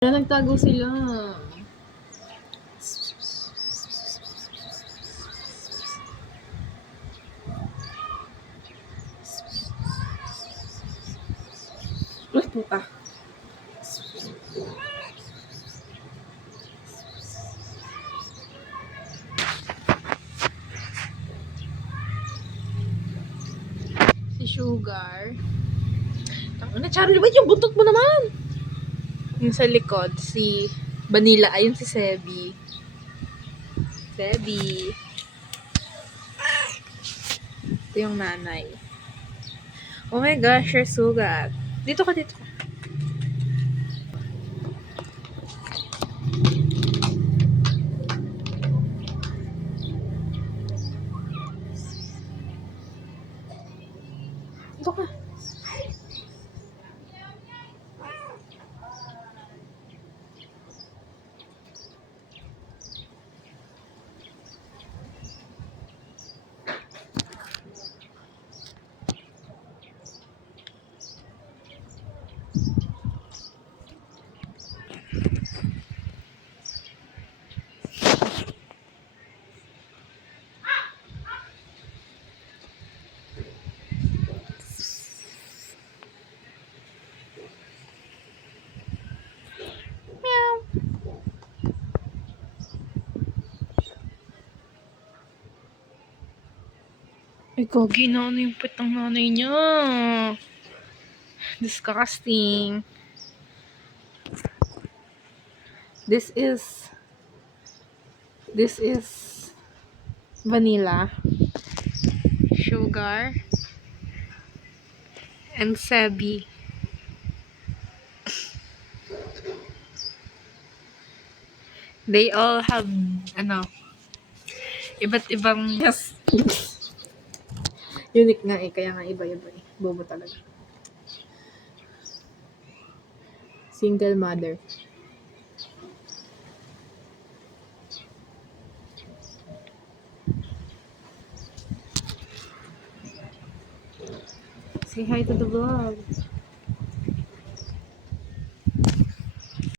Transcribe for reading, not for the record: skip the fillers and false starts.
Kaya nagtago sila. Uy, puta. Si Sugar. Tangina, Charlie, ba't yung buntot mo naman? Yung sa likod, si Vanilla. Ayun si Sebi. Sebi. Ito yung nanay. Oh my gosh, you're sugat. Dito ka, dito ka. Dito ka. Ay, gogi na ano yung pet ng nanay niya. Disgusting. This is Vanilla, Sugar, and Sebi. They all have, iba't ibang, yes. Unique nga eh, kaya nga iba-iba eh. Bobo talaga. Single mother. Say hi to the vlog.